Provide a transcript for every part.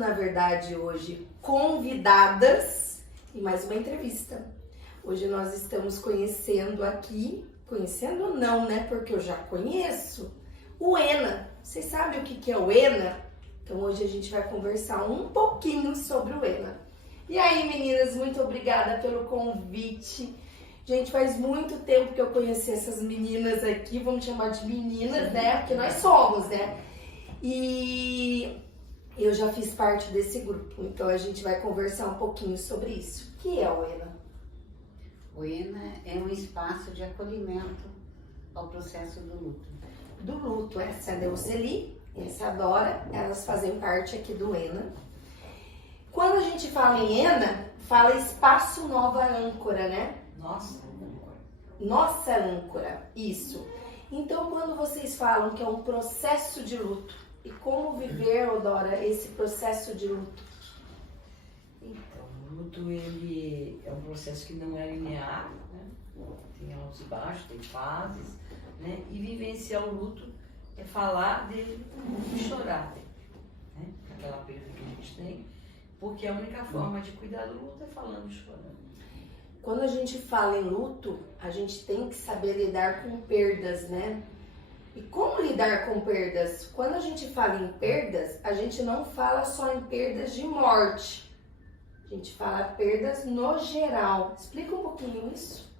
na verdade, hoje convidadas e mais uma entrevista. Hoje nós estamos conhecendo aqui, conhecendo não, né? Porque eu já conheço o ENA. Vocês sabem o que é o ENA? Então hoje a gente vai conversar um pouquinho sobre o ENA. E aí, meninas, muito obrigada pelo convite. Gente, faz muito tempo que eu conheci essas meninas aqui, vamos chamar de meninas, né? Porque nós somos, né? E eu já fiz parte desse grupo, então a gente vai conversar um pouquinho sobre isso. O que é o ENA? O ENA é um espaço de acolhimento ao processo do luto. Do luto, essa é a Neuceli, essa é a Dora, elas fazem parte aqui do ENA. Quando a gente fala em ENA, fala Espaço Nova Âncora, né? Nossa âncora, isso. Então, quando vocês falam que é um processo de luto, e como viver, Dora, esse processo de luto? Então, o luto, ele é um processo que não é linear, né? Tem altos e baixos, tem fases, né? E vivenciar o luto é falar dele e chorar dele, né? Aquela perda que a gente tem, porque a única forma de cuidar do luto é falando e chorando. Quando a gente fala em luto, a gente tem que saber lidar com perdas, né? E como lidar com perdas? Quando a gente fala em perdas, a gente não fala só em perdas de morte. A gente fala perdas no geral. Explica um pouquinho isso.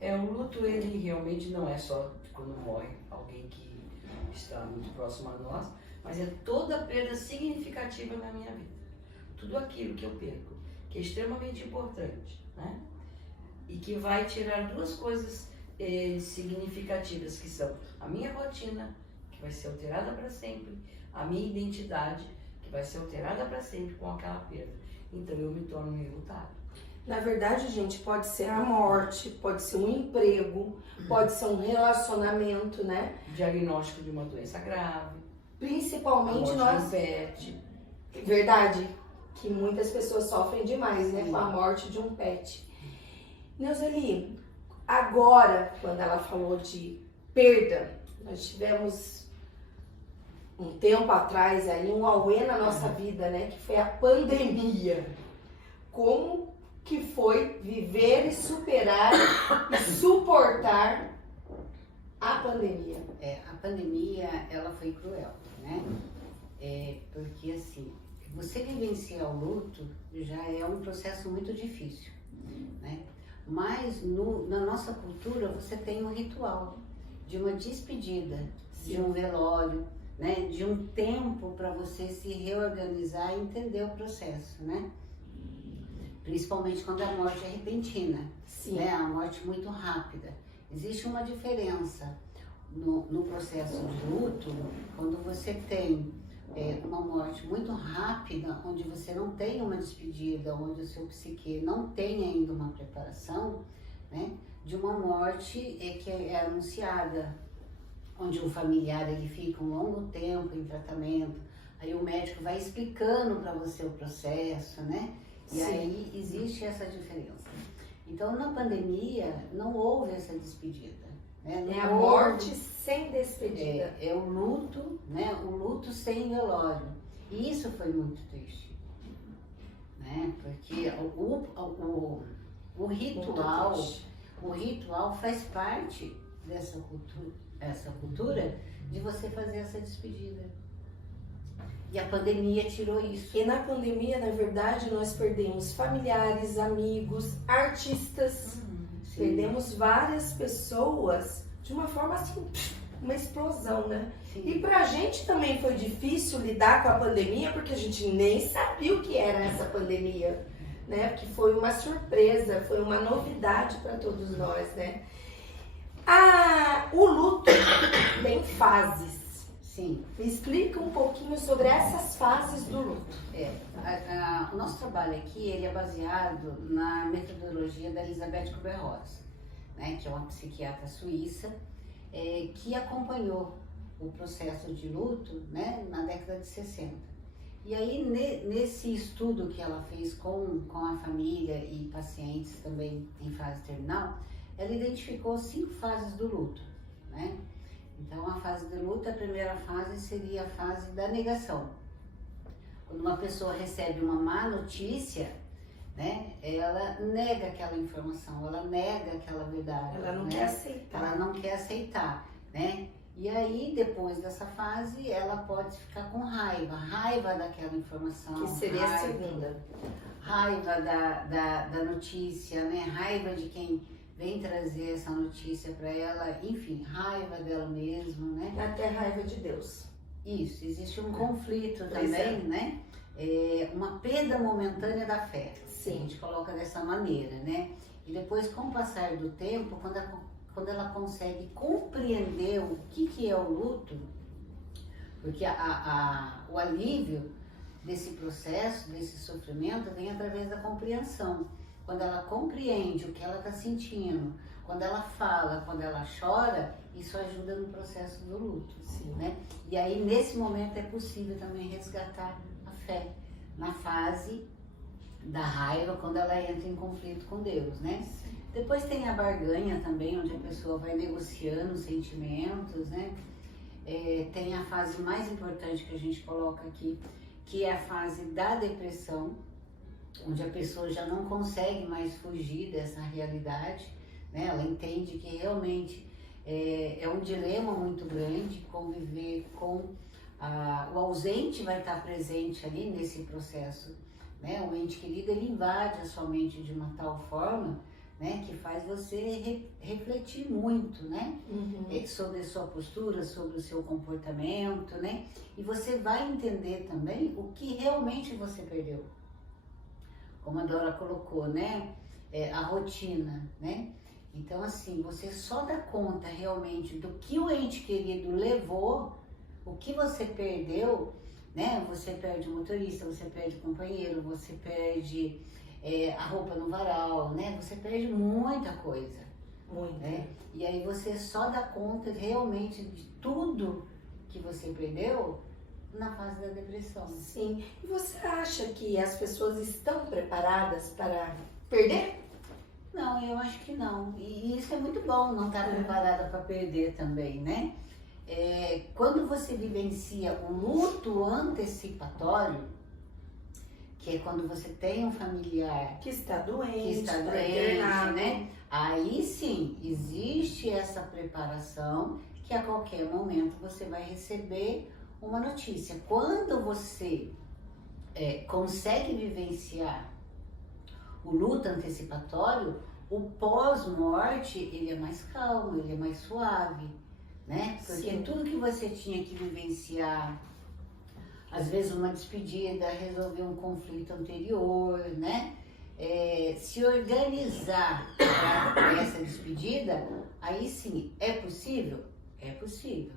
O luto, ele realmente não é só quando morre alguém que está muito próximo a nós, mas é toda perda significativa na minha vida. Tudo aquilo que eu perco, que é extremamente importante, né? E que vai tirar duas coisas significativas, que são a minha rotina, que vai ser alterada para sempre, a minha identidade, que vai ser alterada para sempre com aquela perda. Então eu me torno enlutável. Na verdade, gente, pode ser a morte, pode ser um emprego, pode ser um relacionamento, né? Diagnóstico de uma doença grave, Principalmente a morte nós... de um pet. Verdade, que muitas pessoas sofrem demais, né? Com a morte de um pet. Neuzeli, agora, quando ela falou de perda, nós tivemos um tempo atrás aí um auê na nossa vida, né? Que foi a pandemia. Como que foi viver e superar e suportar a pandemia? A pandemia, ela foi cruel, né? Porque assim, você vivenciar o luto já é um processo muito difícil, né? Mas na nossa cultura você tem um ritual de uma despedida, Sim. de um velório, né? De um tempo para você se reorganizar e entender o processo, né? Principalmente quando a morte é repentina, Sim. né? A morte muito rápida. Existe uma diferença no processo de luto quando você tem uma morte muito rápida, onde você não tem uma despedida, onde o seu psique não tem ainda uma preparação, né, de uma morte que é anunciada, onde um familiar ele fica um longo tempo em tratamento, aí o médico vai explicando para você o processo, né, e Sim. aí existe essa diferença. Então na pandemia não houve essa despedida, né? É a morte sem despedida. É o luto, né? O luto sem velório. E isso foi muito triste, né? Porque o ritual faz parte dessa cultura de você fazer essa despedida. E a pandemia tirou isso. E na pandemia, na verdade, nós perdemos familiares, amigos, artistas. Sim. Perdemos várias pessoas de uma forma assim, uma explosão, né? Sim. E pra gente também foi difícil lidar com a pandemia, porque a gente nem sabia o que era essa pandemia, né? Porque foi uma surpresa, foi uma novidade para todos nós, né? O luto tem fases. Sim. Me explica um pouquinho sobre essas fases do luto. O nosso trabalho aqui ele é baseado na metodologia da Elisabeth Kübler-Ross, né, que é uma psiquiatra suíça que acompanhou o processo de luto, né, na década de 60. E aí, nesse estudo que ela fez com a família e pacientes também em fase terminal, ela identificou 5 fases do luto, né? Então, a fase do luto, a primeira fase seria a fase da negação. Quando uma pessoa recebe uma má notícia, né, ela nega aquela informação, ela nega aquela verdade. Ela não né? quer aceitar. Ela não quer aceitar, né? E aí, depois dessa fase, ela pode ficar com raiva daquela informação. Que seria a segunda. Raiva da notícia, né? Raiva de quem vem trazer essa notícia para ela, enfim, raiva dela mesmo, né? Até raiva de Deus. Isso, existe um conflito Pois também, né? Uma perda momentânea da fé. Sim. A gente coloca dessa maneira, né? E depois, com o passar do tempo, quando ela consegue compreender o que é o luto, porque o alívio desse processo, desse sofrimento, vem através da compreensão. Quando ela compreende o que ela está sentindo, quando ela fala, quando ela chora, isso ajuda no processo do luto. Sim. Né? E aí, nesse momento, é possível também resgatar a fé na fase da raiva, quando ela entra em conflito com Deus, né? Depois tem a barganha também, onde a pessoa vai negociando os sentimentos, né? Tem a fase mais importante que a gente coloca aqui, que é a fase da depressão, onde a pessoa já não consegue mais fugir dessa realidade, né? Ela entende que realmente é um dilema muito grande conviver com o ausente vai estar presente ali nesse processo, né? O ente querido, ele invade a sua mente de uma tal forma, né, que faz você refletir muito, né? Sobre a sua postura, sobre o seu comportamento, né? E você vai entender também o que realmente você perdeu. Como a Dora colocou, né? A rotina, né? Então, assim, você só dá conta realmente do que o ente querido levou, o que você perdeu, né? Você perde o motorista, você perde o companheiro, você perde a roupa no varal, né? Você perde muita coisa. Muito. Né? E aí você só dá conta realmente de tudo que você perdeu na fase da depressão. Sim. E você acha que as pessoas estão preparadas para perder? Não, eu acho que não. E isso é muito bom, não estar preparada para perder também, né? Quando você vivencia um luto antecipatório, que é quando você tem um familiar Que está doente, internado, né? Aí sim, existe essa preparação que a qualquer momento você vai receber uma notícia. Quando você consegue vivenciar o luto antecipatório, o pós-morte, ele é mais calmo, ele é mais suave, né? Porque Sim. tudo que você tinha que vivenciar, às vezes uma despedida, resolver um conflito anterior, né? Se organizar para essa despedida, aí sim, é possível? É possível.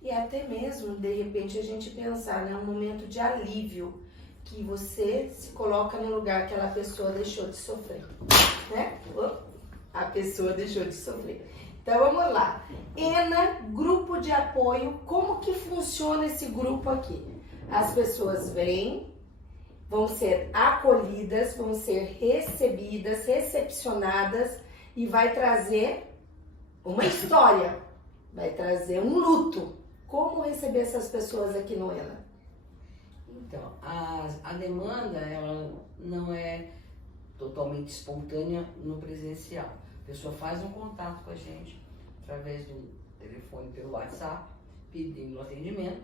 E até mesmo, de repente, a gente pensar, né, um momento de alívio, que você se coloca no lugar que aquela pessoa deixou de sofrer, né? A pessoa deixou de sofrer. Então, vamos lá. ENA, grupo de apoio, como que funciona esse grupo aqui? As pessoas vêm, vão ser acolhidas, vão ser recebidas, recepcionadas e vai trazer uma história, vai trazer um luto. Como receber essas pessoas aqui no ENA? Então, a demanda, ela não é totalmente espontânea no presencial. A pessoa faz um contato com a gente através do telefone, pelo WhatsApp, pedindo o atendimento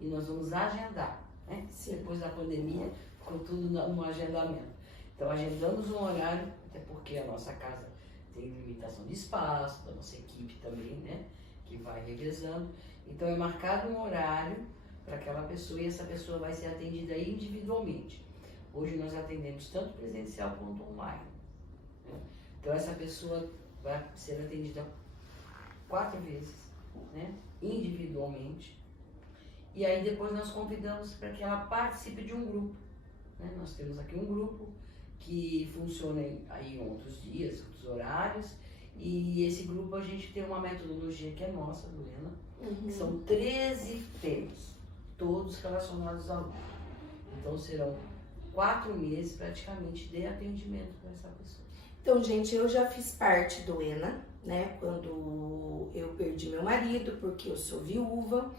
e nós vamos agendar, né? Depois da pandemia, ficou tudo no agendamento. Então, agendamos um horário, até porque a nossa casa tem limitação de espaço, da nossa equipe também, né? Que vai revezando. Então, é marcado um horário para aquela pessoa e essa pessoa vai ser atendida individualmente. Hoje nós atendemos tanto presencial quanto online, né? Então essa pessoa vai ser atendida 4 vezes, né? Individualmente. E aí depois nós convidamos para que ela participe de um grupo, né? Nós temos aqui um grupo que funciona aí em outros dias, outros horários, e esse grupo a gente tem uma metodologia que é nossa, do ENA, que são 13 temas, todos relacionados ao luto. Então serão 4 meses praticamente de atendimento para essa pessoa. Então, gente, eu já fiz parte do ENA, né? Quando eu perdi meu marido, porque eu sou viúva.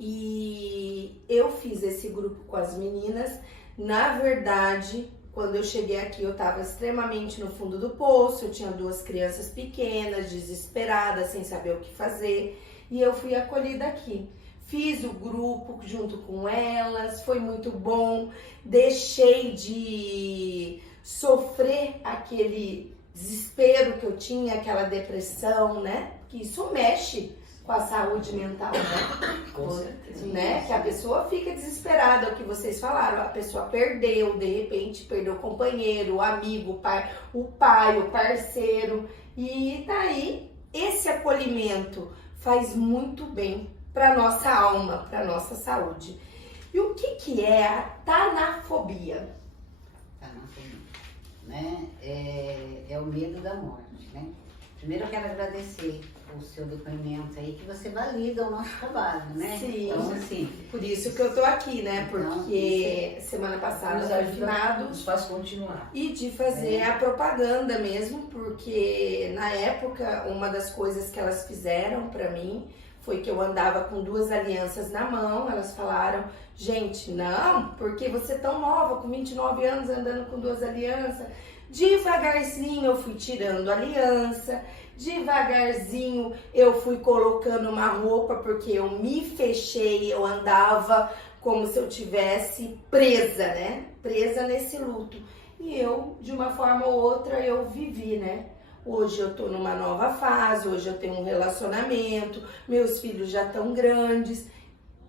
E eu fiz esse grupo com as meninas. Na verdade, quando eu cheguei aqui, eu estava extremamente no fundo do poço, eu tinha 2 crianças pequenas, desesperadas, sem saber o que fazer, e eu fui acolhida aqui. Fiz o grupo junto com elas, foi muito bom, deixei de sofrer aquele desespero que eu tinha, aquela depressão, né? Que isso mexe com a saúde mental, né? Com certeza. Né? Que a pessoa fica desesperada, é o que vocês falaram, a pessoa perdeu, de repente perdeu o companheiro, o amigo, o pai, o parceiro, e daí esse acolhimento faz muito bem para nossa alma, para nossa saúde. E o que é a tanafobia? Tanafobia, né? É o medo da morte, né? Primeiro eu quero agradecer o seu depoimento aí, que você valida o nosso trabalho, né? Sim. Então, assim, Por isso que eu tô aqui, né? Então, Porque semana passada Nos foi ajuda, finado. nos faz continuar. E de fazer a propaganda mesmo, porque na época uma das coisas que elas fizeram pra mim foi que eu andava com 2 alianças na mão. Elas falaram, gente, não, porque você é tão nova, com 29 anos andando com 2 alianças. Devagarzinho eu fui tirando a aliança, devagarzinho eu fui colocando uma roupa, porque eu me fechei, eu andava como se eu tivesse presa, né? Presa nesse luto. E eu, de uma forma ou outra, eu vivi, né? Hoje eu tô numa nova fase, hoje eu tenho um relacionamento, meus filhos já estão grandes.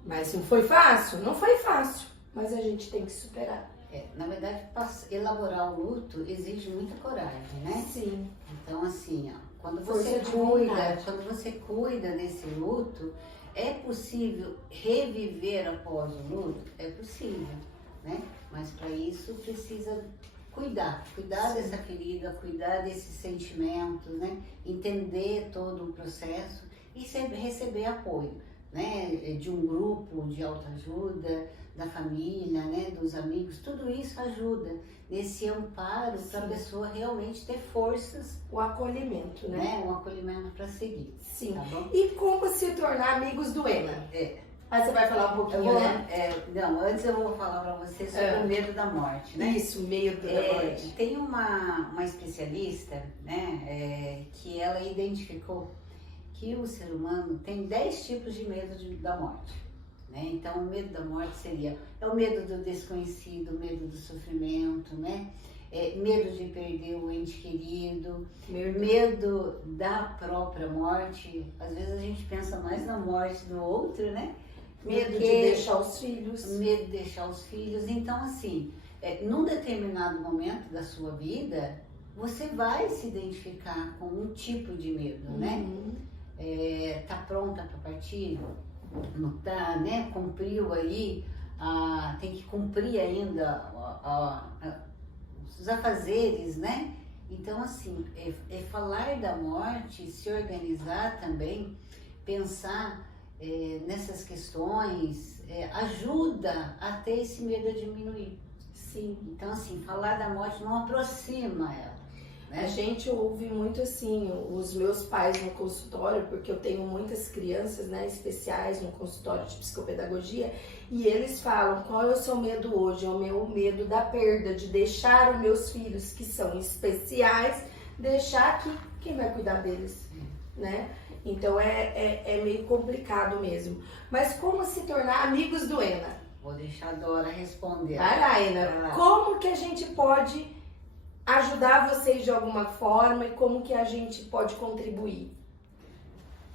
Mas não foi fácil? Não foi fácil. Mas a gente tem que superar. na verdade, elaborar o luto exige muita coragem, né? Sim. Então, assim, ó, quando Força você de cuida, vontade. quando você cuida desse luto, é possível reviver após o luto? É possível, né? Mas para isso precisa cuidar dessa ferida, cuidar desses sentimentos, né? Entender todo o processo e receber apoio, né? De um grupo de autoajuda, da família, né? Dos amigos, tudo isso ajuda nesse amparo para a pessoa realmente ter forças, O acolhimento, né? um acolhimento para seguir. Sim. Tá bom? E como se tornar amigos do Ena? Aí você vai falar um pouquinho, né? Não, antes eu vou falar para você sobre o medo da morte, né? Isso, medo da morte. Tem uma especialista, né, que ela identificou que o ser humano tem 10 tipos de medo da morte. Né? Então, o medo da morte seria o medo do desconhecido, o medo do sofrimento, né? Medo de perder o ente querido, medo da própria morte. Às vezes a gente pensa mais na morte do outro, né? Medo de deixar os filhos. Medo de deixar os filhos. Então, assim, num determinado momento da sua vida, você vai se identificar com um tipo de medo, né? Tá pronta para partir? Não tá, né? Cumpriu aí, tem que cumprir ainda os afazeres, né? Então, assim, falar da morte, se organizar também, pensar nessas questões, ajuda a ter esse medo a diminuir. Sim. Então, assim, falar da morte não aproxima ela. A gente ouve muito assim, os meus pais no consultório, porque eu tenho muitas crianças, né, especiais no consultório de psicopedagogia, e eles falam, qual é o seu medo hoje? É o meu medo da perda, de deixar os meus filhos, que são especiais, deixar que quem vai cuidar deles, né? Então é meio complicado mesmo. Mas como se tornar amigos do Ena? Vou deixar a Dora responder. Vai lá, Ena. Como que a gente pode ajudar vocês de alguma forma e como que a gente pode contribuir?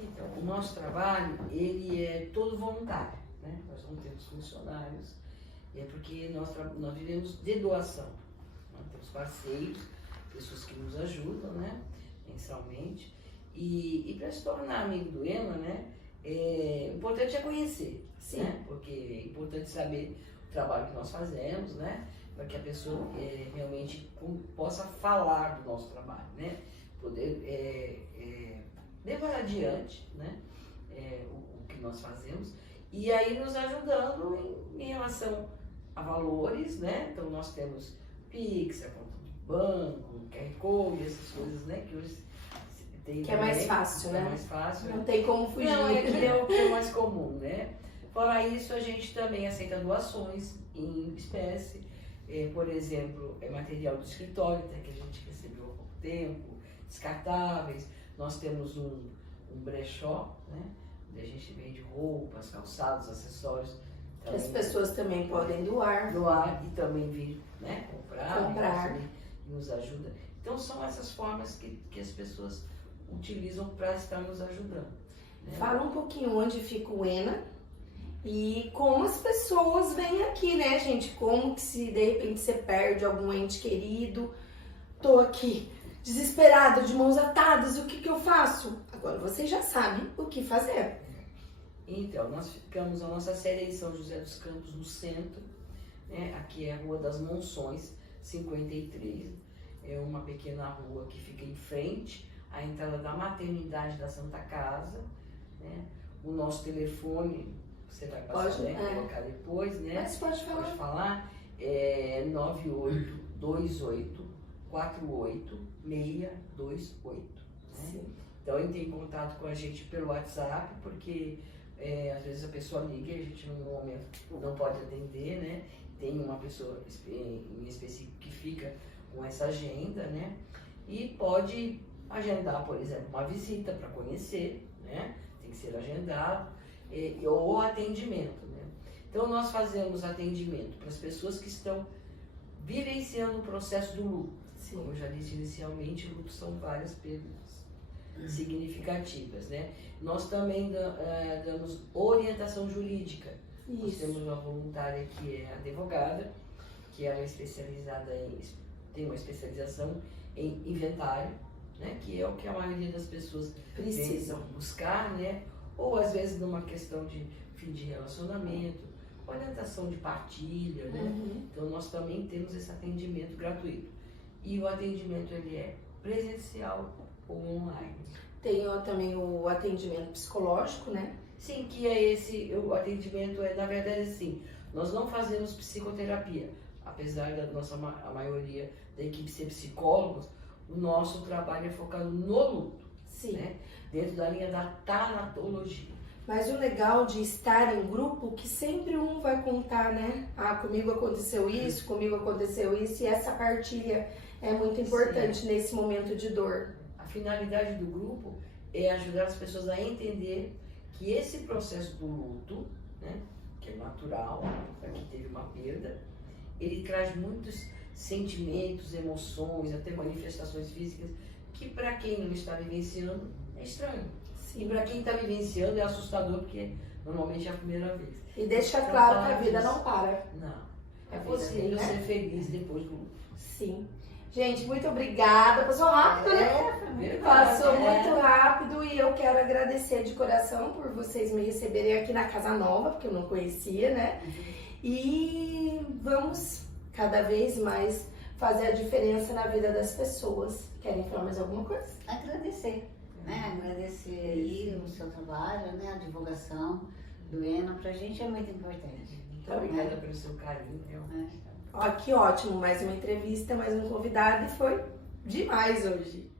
Então, o nosso trabalho, ele é todo voluntário, né? Nós não temos funcionários, porque nós vivemos de doação. Nós temos parceiros, pessoas que nos ajudam, né? Mensalmente. E para se tornar amigo do Ena, né? O importante é conhecer, Sim. né? Porque é importante saber o trabalho que nós fazemos, né? Para que a pessoa realmente possa falar do nosso trabalho, né? Poder levar adiante, né? O que nós fazemos e aí nos ajudando em relação a valores, né? Então nós temos Pix, a conta do banco, QR Code, essas coisas, né? Que hoje tem Que é mais fácil, né? É mais fácil. Não tem como fugir. Não, é o que é mais comum, né? Fora isso, a gente também aceita doações em espécie, por exemplo, material do escritório, até que a gente recebeu há pouco tempo, descartáveis. Nós temos um brechó, né, onde a gente vende roupas, calçados, acessórios. Que as pessoas também podem doar. Doar e também vir, né, comprar. E nos ajuda. Então são essas formas que as pessoas utilizam para estar nos ajudando. Né? Fala um pouquinho onde fica o ENA e como as pessoas vêm aqui, né, gente? Como que se de repente você perde algum ente querido, tô aqui desesperada, de mãos atadas, o que eu faço? Agora vocês já sabem o que fazer. Então, nós ficamos, a nossa sede em São José dos Campos, no centro, né? Aqui é a Rua das Monções, 53. É uma pequena rua que fica em frente à entrada da maternidade da Santa Casa, né? O nosso telefone, você vai passar, colocar depois, né? Mas pode falar. Pode falar, é 9828-48-628, né? Sim. Então, entre em contato com a gente pelo WhatsApp, porque às vezes a pessoa liga e a gente no momento não pode atender, né? Tem uma pessoa em específico que fica com essa agenda, né? E pode agendar, por exemplo, uma visita para conhecer, né? Tem que ser agendado, ou atendimento, né? Então, nós fazemos atendimento para as pessoas que estão vivenciando o processo do luto. Sim. Como eu já disse inicialmente, luto são várias perdas significativas, né? Nós também damos orientação jurídica. Nós Isso. temos uma voluntária que é advogada, que ela é especializada tem uma especialização em inventário, né? Que é o que a maioria das pessoas Precisam buscar, né? Ou às vezes numa questão de fim de relacionamento, orientação de partilha, né? Uhum. Então nós também temos esse atendimento gratuito. E o atendimento ele é presencial ou online. Tem também o atendimento psicológico, né? Sim, que é o atendimento na verdade assim, nós não fazemos psicoterapia, apesar da a maioria da equipe ser psicólogos, o nosso trabalho é focado no luto, Sim. né? Dentro da linha da tanatologia. Mas o legal de estar em grupo, que sempre um vai contar, né? Ah, comigo aconteceu isso, e essa partilha é muito importante nesse momento de dor. A finalidade do grupo é ajudar as pessoas a entender que esse processo do luto, né, que é natural, para quem teve uma perda, ele traz muitos sentimentos, emoções, até manifestações físicas, que para quem não está vivenciando é estranho. Sim. E para quem está vivenciando é assustador, porque normalmente é a primeira vez. E deixa Então, claro que a vida disso. não para. Não. A É vida possível vem, né? ser feliz depois do luto. Sim. Gente, muito obrigada. Passou rápido, né? Passou muito rápido e eu quero agradecer de coração por vocês me receberem aqui na Casa Nova, porque eu não conhecia, né? E vamos cada vez mais fazer a diferença na vida das pessoas. Querem falar mais alguma coisa? Agradecer, né? Agradecer aí o seu trabalho, né? A divulgação do ENA, pra gente é muito importante. Muito obrigada pelo seu carinho. Né? Ó, que ótimo, mais uma entrevista, mais um convidado e foi demais hoje.